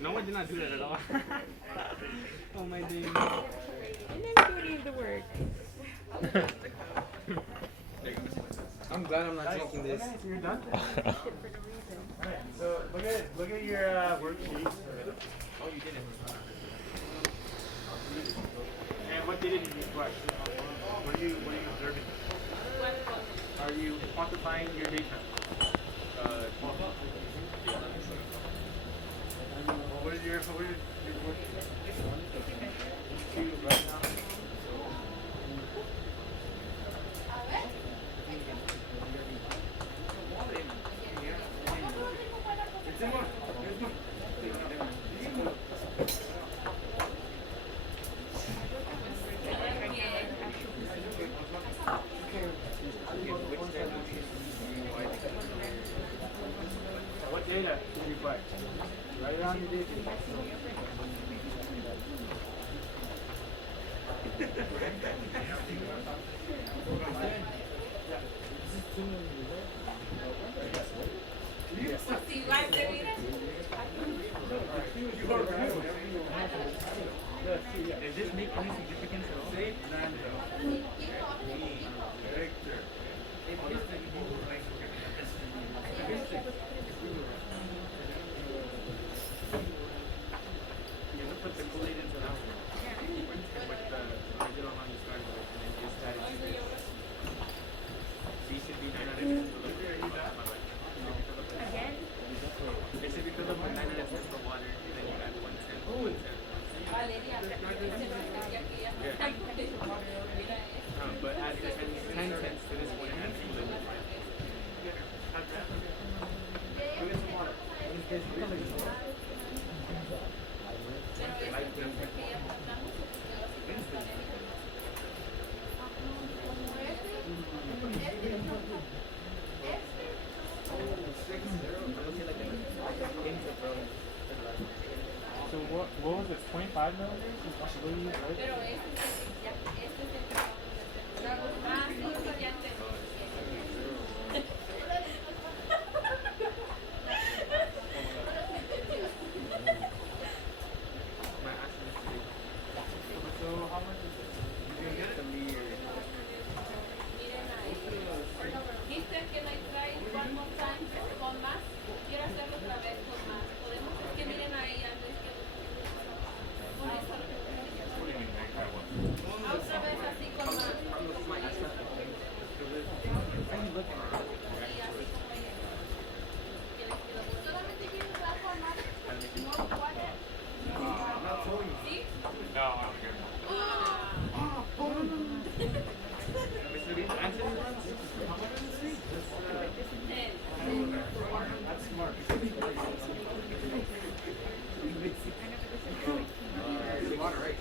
No one did not do that at all. Oh my days. And then do any of the work. I'm glad I'm not taking this. Okay, so you're done. Shit for no reason. Alright, so look at your worksheet. Oh, you did it. And what data did you collect? What are you observing? Are you quantifying your data? What is your worksheet? To write down. What data did you collect? Write it on your data. Does this make any significance at all? You just put the Kool-Aid into that one. With the original how you started with, and then just added sugar. So you should be 9 out of 10 for the Again? It should be filled up with 9 out of 10 for water, and then you add 110. But add 10 cents to this one and add Kool-Aid. Go get some water. So what was this? 25 millimeters? Is what you use, right? So how much is it? You can get it? That's smart. Water, right?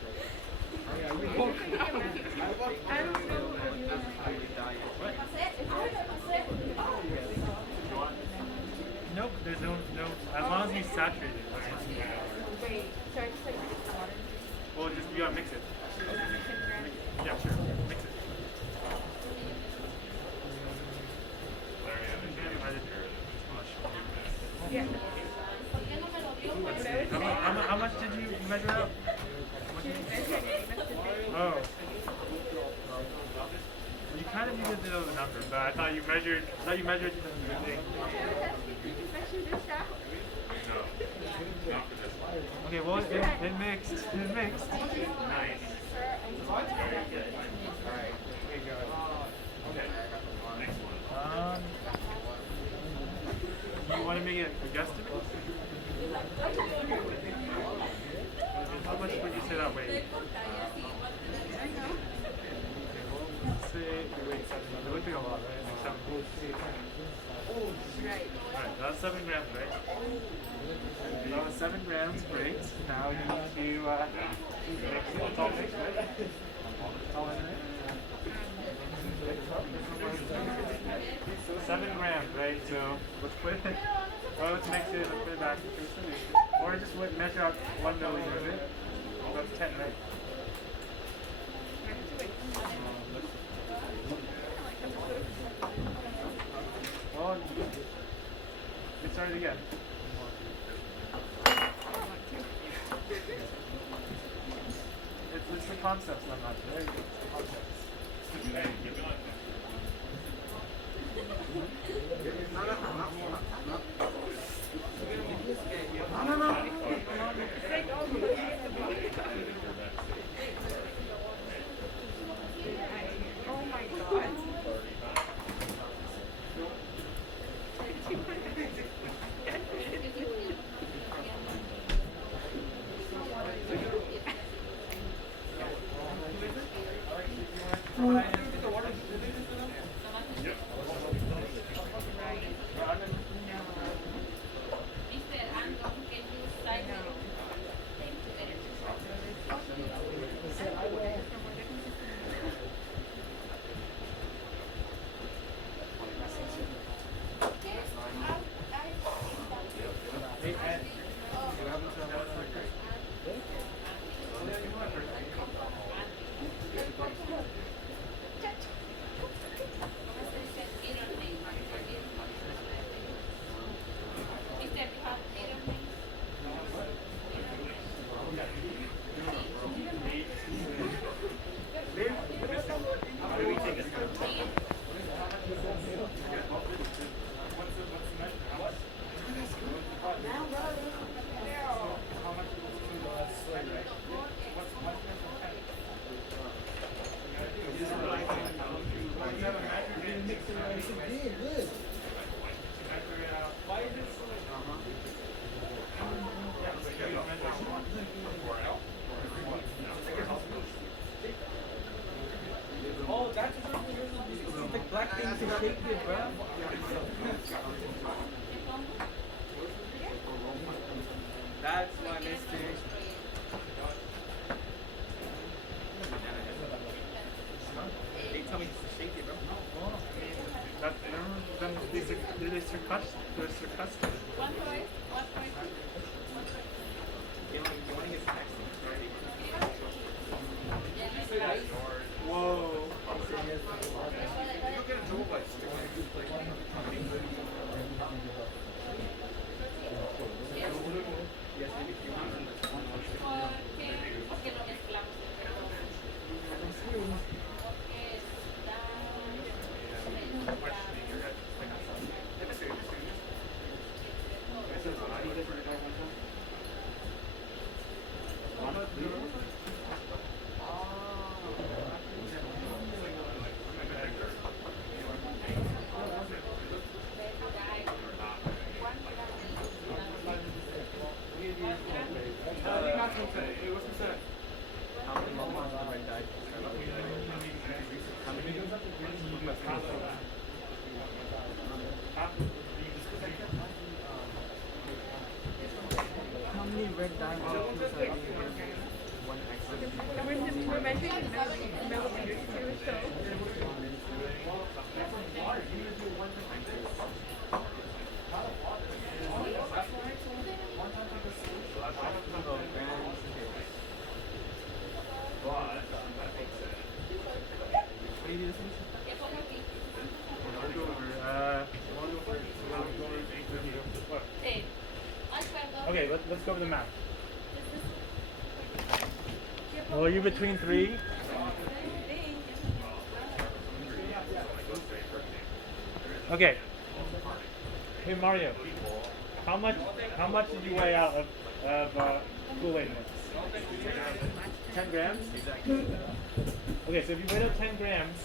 I don't know. Nope, there's no, as long as you saturate it, that's fine. Wait, so I just like mix the water? Well, just, you gotta mix it. Yeah, sure, mix it. Yeah. How much did you measure out? Oh. You kind of needed to know the number, but I thought you measured the thing. Okay, well, it mixed. It mixed. Nice. Very good. Alright, here you go. Okay, next one. You want to make it a guesstimate? How much would you say that weighs? Wait, it would be a lot, right? Like 7. Alright, that's 7 grams, right? That was 7 grams, great. Now you need to mix it. It's all mixed, right? It's all in there. 7 grams, right? So let's put it. Well, let's mix it. Let's put it back into the solution. Or just measure out 1 milliliter of it. That's 10, right? Well, Get started again. It's the concepts I'm not. There you go. Concepts. Oh my god. Hey, Ed. You haven't done that for great. Oh, that's the black thing to shake it, bro. That's my mistake. They tell me to shake it, bro. They're sarcastic. You want to get snacks? Whoa. How many red dye molecules are in one extra? We're measuring in milliliters too, so. Okay, let's go over the math. Well, are you between three? Okay. Hey Mario, how much did you weigh out of Kool-Aid mix? 10 grams? Okay, so if you weighed out 10 grams,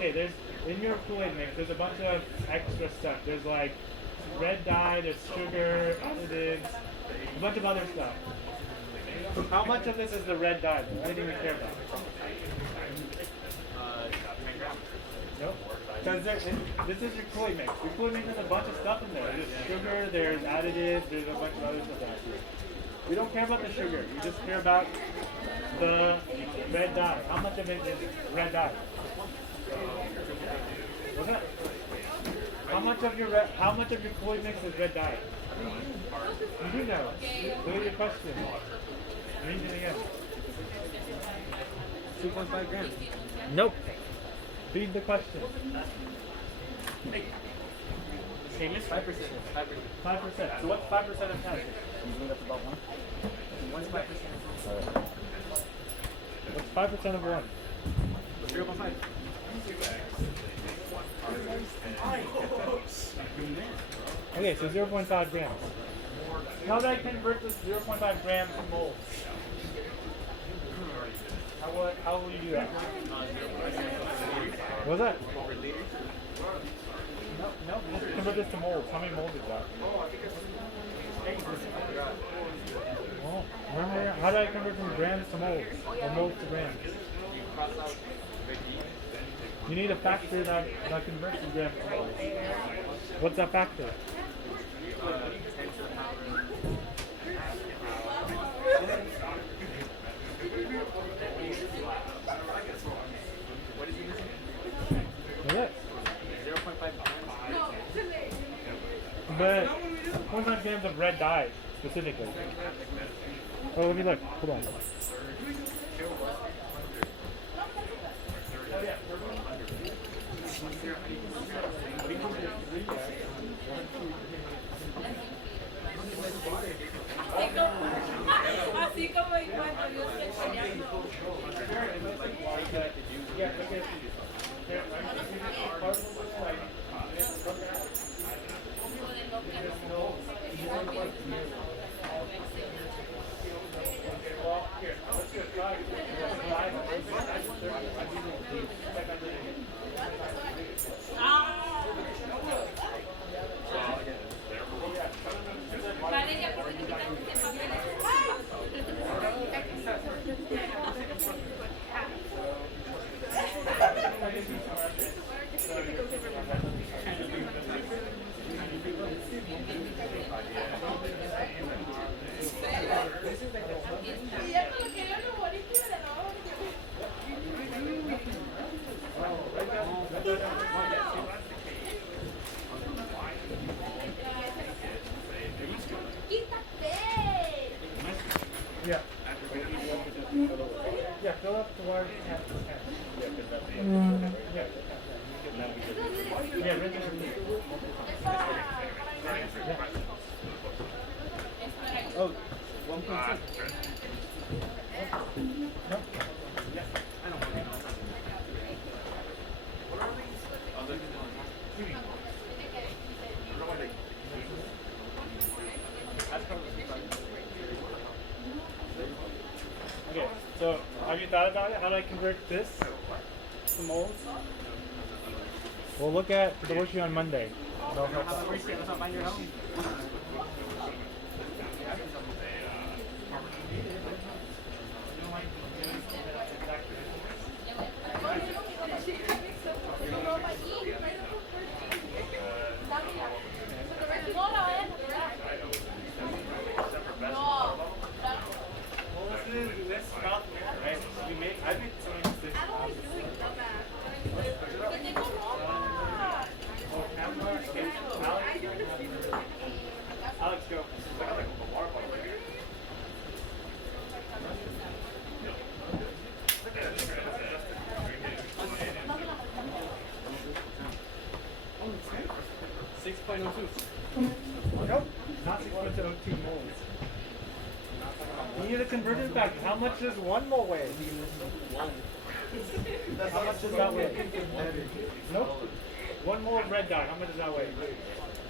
there's in your Kool-Aid mix, there's a bunch of extra stuff. There's like red dye, there's sugar, additives, a bunch of other stuff. How much of this is the red dye? Anything we care about? 10 grams. Nope. Because this is your Kool-Aid mix. Your Kool-Aid mix has a bunch of stuff in there. There's sugar, there's additives, there's a bunch of other stuff down here. We don't care about the sugar. We just care about the red dye. How much of it is red dye? What's that? How much of your Kool-Aid mix is red dye? You do know. Look at your question. Read it again. 2.5 grams. Nope. Read the question. chemistry? 5%. 5%. 5%. So what's 5% of chemistry? Usually that's about 1. 1 is 5%. What's 5% of 1? 0.5. Okay, so 0.5 grams. How did I convert this 0.5 grams to moles? How will you do that? What was that? No, just convert this to moles. How many moles is that? Well, remember, how did I convert from grams to moles? Or moles to grams? You need a factor that converts from grams to moles. What's that factor? 10 to the power. What is he missing? That's it. 0.5 grams. But 100 grams of red dye, specifically. Oh, let me look. Hold on. Así como en cuanto yo estoy peleando. Valeria, ¿por qué te quitaste ese papel? Y ya no lo quería lo bonito y me la robó. Yeah. Yeah, fill up the water tap. Yeah. Yeah, rinse it. Oh, 1.6. No. Okay, so have you thought about it? How do I convert this to moles? We'll look at the worksheet on Monday. That'll help How us. about we let's not find your home? This is South America, right? I make so many mistakes. Alex, go. Nope. Not 6.02 moles. You need a conversion factor. How much does 1 mole weigh? How much does that weigh? Nope. 1 mole of red dye. How much does that weigh?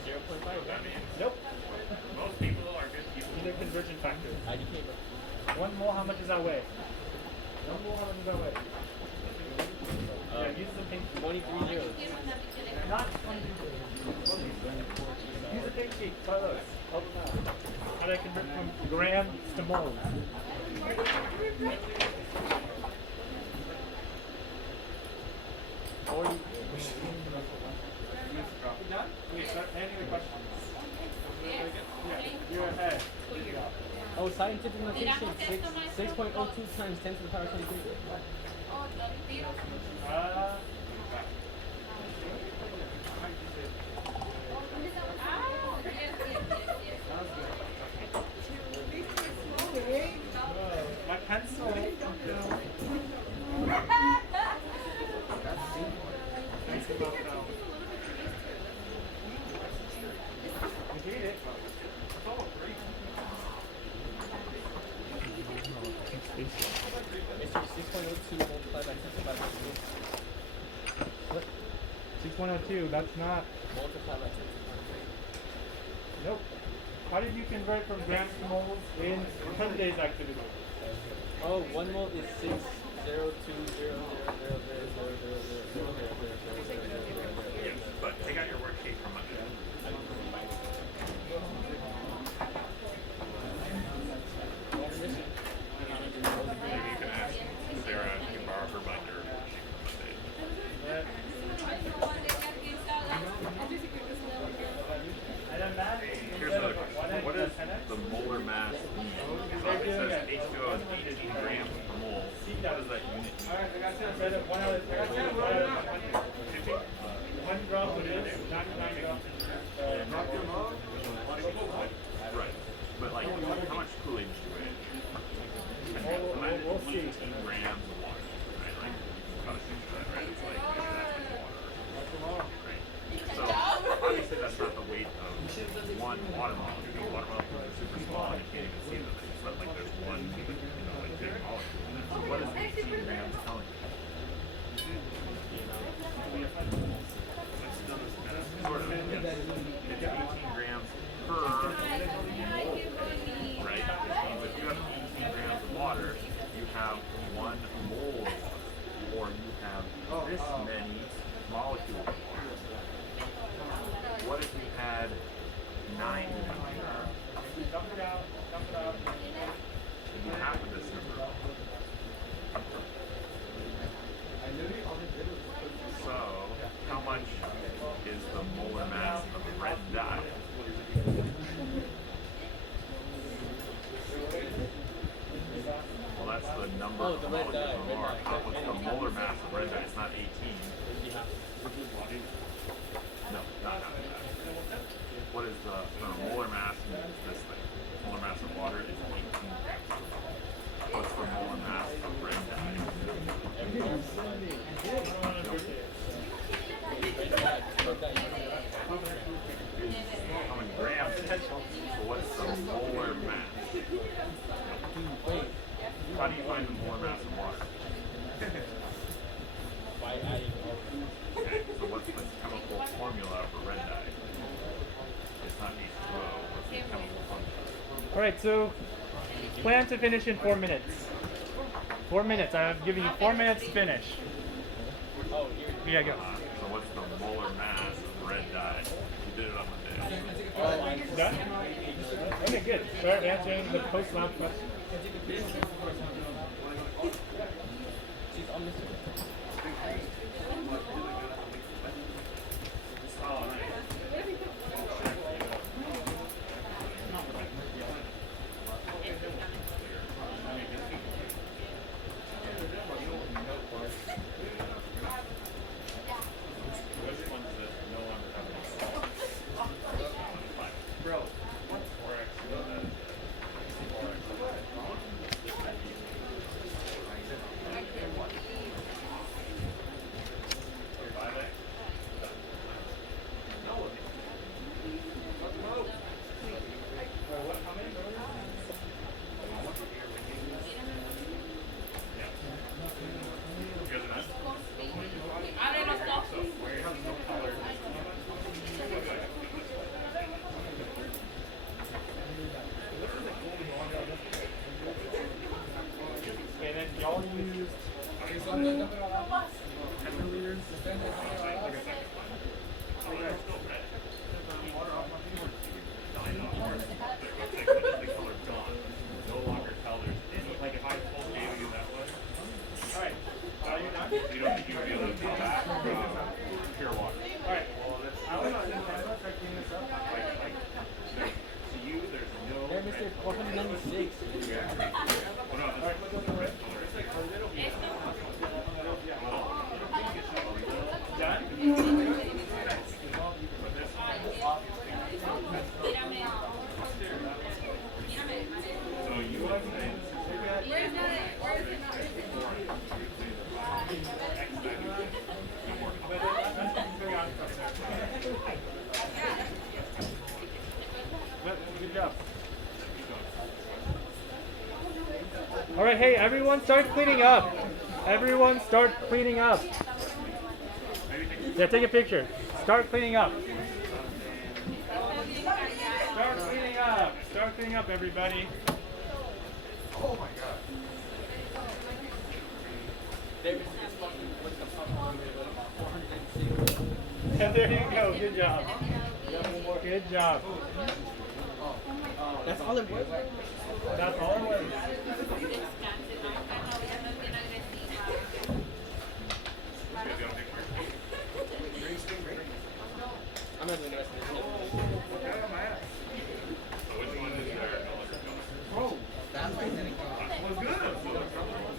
0.5. Nope. Most people are good people. Need a conversion factor. 1 mole. How much does that weigh? 1 mole. How much does that weigh? Yeah, use the pink. 23 zeros. Not 23. Use the pink sheet. Try those. Help them out. How do I convert from grams to moles? Any questions? You're ahead. Oh, scientific notation. 6.02 times 10 to the power 23. My pencil. 102. That's not. Multiply by 10. Nope. How did you convert from grams to moles in Sunday's activity? Oh, 1 mole is 60200000000000000000000000000000000000000000000000000000000000000000000000000000000000000000000000000000000000000000000000000000000000000000000000000000000000000000000000000000000000000000000000000000000000000000000000000000000000000000000000000000000000000000000000000000000000000000000000000000000000000ɔ Sarah if you can borrow her binder. Here's another question. What is the molar mass mean? It says H2O is 18 grams per mole. What does that unit mean? One drop of this, 99 grams. Right. But like, how much Kool-Aid do you weigh? We'll see. 18 grams of water. Right? Like, you gotta think of that, right? It's like, maybe that's like water. Right? So, obviously that's not the weight of one water molecule. Water molecules are super small and you can't even see them. It's not like there's one, like big molecule in it. So what is 18 grams telling you? Sort of. It's 18 grams per mole. Right? Which means if you have 18 grams of water, you have 1 mole of water. Or you have this many molecules of water. What if we had 9 in here? Dump it out, dump it out. It'd be half of this number. So, how much is the molar mass of red dye? Well, that's the number of the red molecules dye, of red water. dye. What's the molar mass of red dye? It's not 18. No, not that. What is the molar mass means this thing? Molar mass of water is 18 grams. What's the molar mass of red dye? How many grams? So what's the molar mass? How do you find the molar mass of water? By adding Okay, so what's the chemical formula for red dye? It's not H2O. What's the chemical formula? Alright, so plan to finish in 4 minutes. 4 minutes. I'm giving you 4 minutes to finish. Oh, here. Here you go. So what's the molar mass of red dye? You did it on the day. Oh, I'm Done? Okay, good. Start answering the post-launch question. She's on this one. Oh, nice. Bro, Abre los ojos. Okay, then y'all used 10 milliliters. Like if I told you that was, Alright, are you done? you don't think you would be able to tell that from pure water. Alright, well, I was on Nintendo, start cleaning this up. To you, there's no. There, Mr. 496. Oh, no, this is the red color. Done? So you would say Where's it? Where is it? Good job. Alright, hey, everyone start cleaning up. Everyone start cleaning up. maybe take Yeah, take a picture. Start cleaning up. Start cleaning up. Start cleaning up, everybody. Oh my god. Yeah, there you go. Good job. Good job. That's all it was? That's all it was. I'm not doing the rest of this. Bro, that's why I said it was good.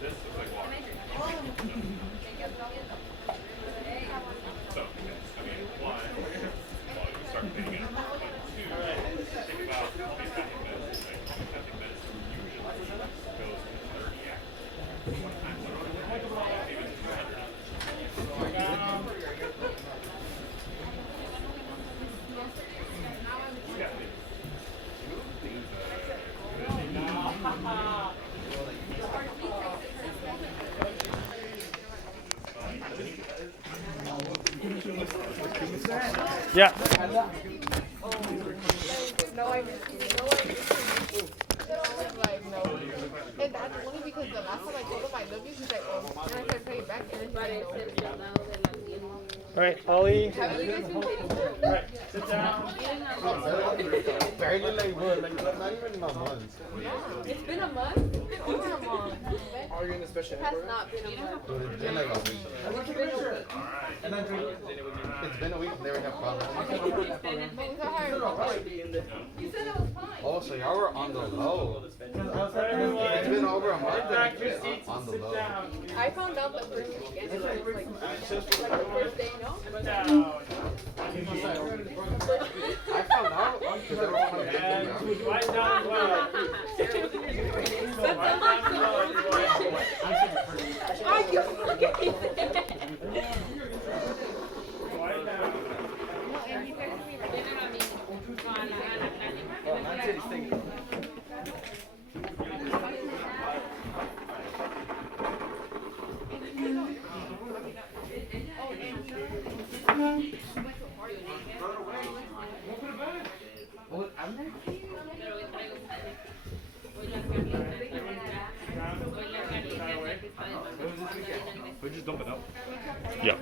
This is like water. So, I mean, one, well, you start cleaning it. But two, think about all these cutting minutes. Like, 20 minutes usually goes to 30 acts. Sometimes even 200. You got me. Yeah. Like, no. And that's only because the last time I told him I love you, he's like, oh, and I started paying back, and then he's like, no. All right, Ollie. Haven't you guys been paying for it? All right, sit down. Barely like what? Like not even a month. It's been a month? It's been over a month. Are you in the special It has not been a month. But it's been like a week. It's been a week. It's been a week. Never had problems. Things are hard. You said it was fine. Oh, so y'all were on the low. Everyone, It's been over a month. get back to your seats On and the sit low. down. I found out the first weekend. It was like the first day, no? Sit down. I found out because everyone wanted to get And me out. quiet down as well. Quiet down as well, everyone. Are you fucking Quiet down. We just dump it out. Yeah.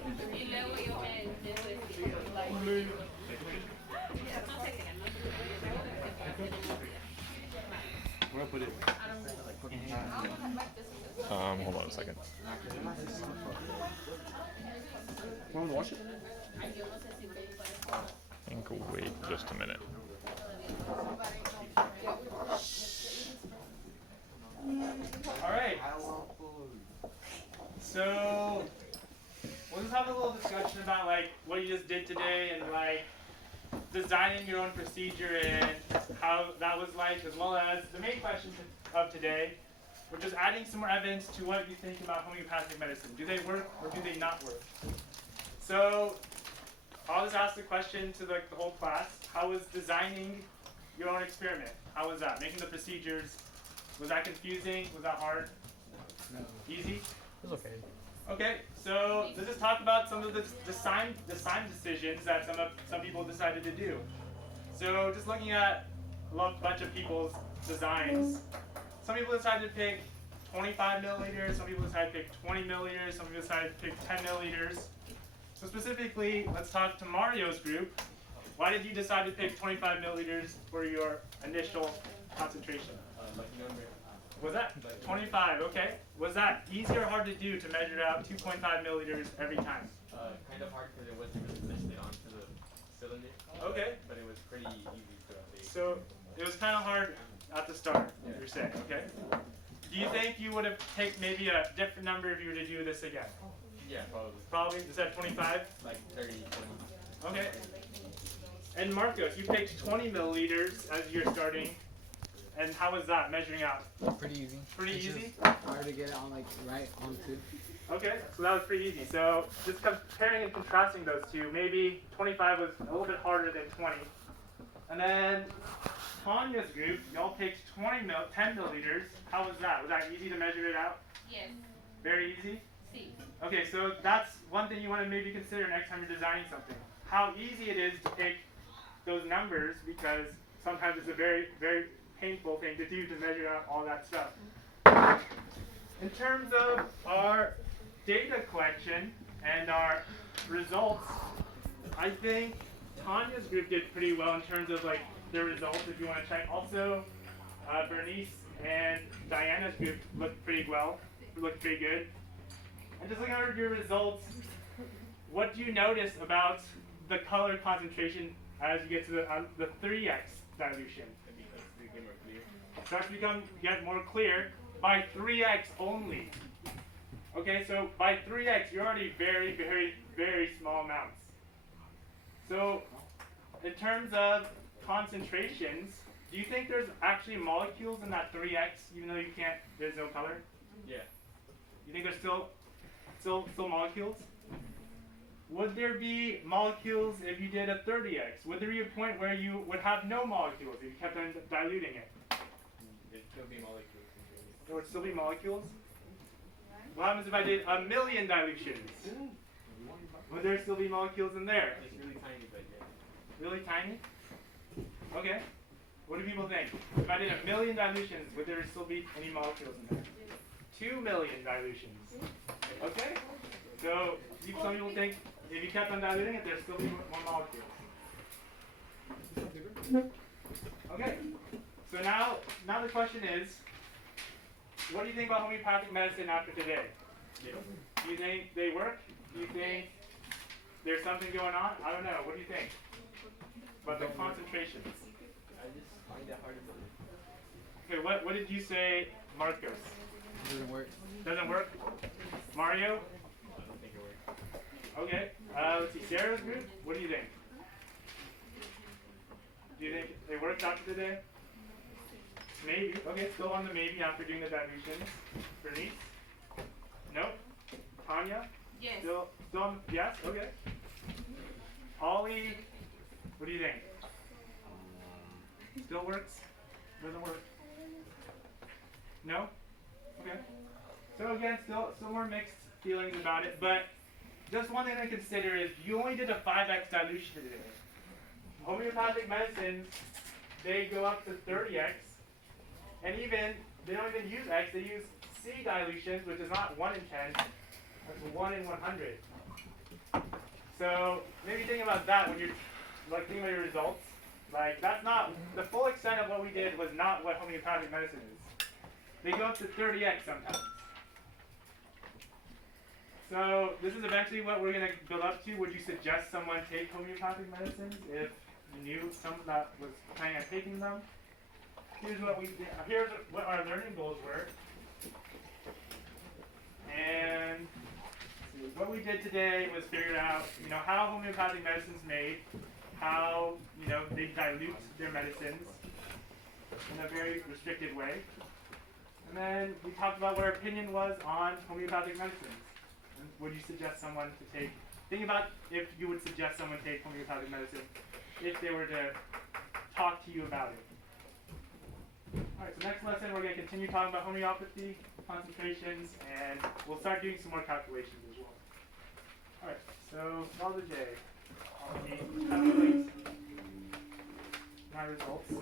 Where I put it? Hold on a second. Want to wash it? I think we'll wait just a minute. All right. So we'll just have a little discussion about like what you just did today and like designing your own procedure and how that was like, as well as the main question of today, which is adding some more evidence to what you think about homeopathic medicine. Do they work or do they not work? So I'll just ask the question to the whole class. How was designing your own experiment? How was that? Making the procedures, was that confusing? Was that hard? Easy? It's okay. Okay, so let's just talk about some of the design decisions that some people decided to do. So just looking at a bunch of people's designs, some people decided to pick 25 milliliters, some people decided to pick 20 milliliters, some people decided to pick 10 milliliters. So specifically, let's talk to Mario's group. Why did you decide to pick 25 milliliters for your initial concentration? Was that 25? Okay. Was that easy or hard to do to measure out 2.5 milliliters every time? Kind of hard because it wasn't really listed onto the cylinder. Okay. But it was pretty easy to update. So it was kind of hard at the start, you're saying, okay? Do you think you would have taken maybe a different number if you were to do this again? Yeah, probably. Probably, is that 25? Like 30, 20. Okay. And Marcos, you picked 20 milliliters as your starting And how was that measuring out? Pretty easy. Pretty It's easy? just hard to get it on like right onto. Okay, so that was pretty easy. So just comparing and contrasting those two, maybe 25 was a little bit harder than 20. And then Tanya's group, y'all picked 10 milliliters. How was that? Was that easy to measure it out? Yes. Very easy? Sí. Okay, so that's one thing you want to maybe consider next time you're designing something. How easy it is to pick those numbers, because sometimes it's a very, very painful thing to do to measure out all that stuff. In terms of our data collection and our results, I think Tanya's group did pretty well in terms of like their results, if you want to check. Also, Bernice and Diana's group looked pretty good. And just looking at your results, what do you notice about the color concentration as you get to the 3x dilution? It starts to get more clear by 3x only. Okay, so by 3x, you're already very, very, very small amounts. So, in terms of concentrations, do you think there's actually molecules in that 3x, even though there's no color? Yeah. You think there's still molecules? Would there be molecules if you did a 30x? Would there be a point where you would have no molecules if you kept on diluting it? There'd still be molecules. There would still be molecules? What happens if I did 1,000,000 dilutions? Would there still be molecules in there? It's really tiny, but yeah. Really tiny? Okay. What do people think? If I did 1,000,000 dilutions, would there still be any molecules in there? 2,000,000 dilutions. Okay? So some people think if you kept on diluting it, there'd still be more molecules. Okay. So now the question is, what do you think about homeopathic medicine after today? Do you think they work? Do you think there's something going on? I don't know. What do you think about the concentrations? I just find it hard to believe. Okay, what did you say, Marcos? It doesn't work. Doesn't work? Mario? I don't think it works. Okay. Let's see. Sarah's group? What do you think? Do you think it worked after today? Maybe. Okay, still on the maybe after doing the dilutions. Bernice? Nope. Tanya? Yes. Still on, yes? Okay. Ollie? What do you think? Still works? Doesn't work? No? Okay. So again, still more mixed feelings about it, but just one thing to consider is you only did a 5x dilution today. Homeopathic medicines, they go up to 30x, and they don't even use x, they use C dilutions, which is not 1 in 10, that's 1 in 100. So maybe think about that when you're thinking about your results. Like, that's not, the full extent of what we did was not what homeopathic medicine is. They go up to 30x sometimes. So this is eventually what we're going to build up to. Would you suggest someone take homeopathic medicines if you knew someone that was planning on taking them? Here's what our learning goals were. And what we did today was figure out, how homeopathic medicine is made, how, they dilute their medicines in a very restricted way. And then we talked about what our opinion was on homeopathic medicines. And would you suggest someone to take, think about if you would suggest someone take homeopathic medicine if they were to talk to you about it. Alright, so next lesson we're going to continue talking about homeopathy, concentrations, and we'll start doing some more calculations as well. Alright, so Father J, I'll calculate my results.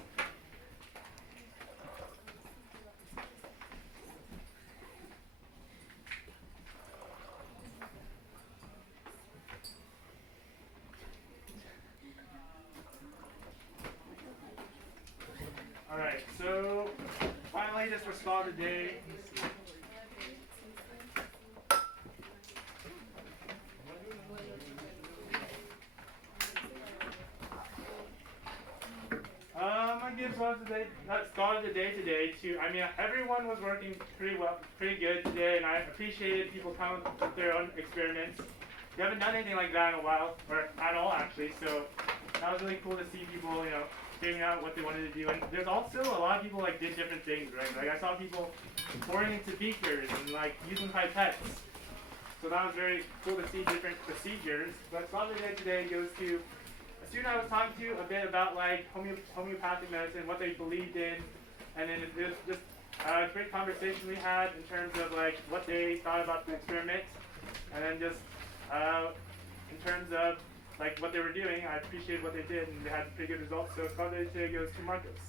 Alright, so finally just for spa today. I give spa today to, everyone was working pretty good today, and I appreciated people coming with their own experiments. We haven't done anything like that in a while, or at all actually, so that was really cool to see people, figuring out what they wanted to do. And there's also a lot of people like did different things, right? Like I saw people pouring into beakers and like using pipettes. So that was very cool to see different procedures. But scholarly day today goes to a student I was talking to a bit about like homeopathic medicine, what they believed in, and then there's just a great conversation we had in terms of like what they thought about the experiment, and then just in terms of like what they were doing. I appreciated what they did, and they had pretty good results. So scholarly day today goes to Marcos.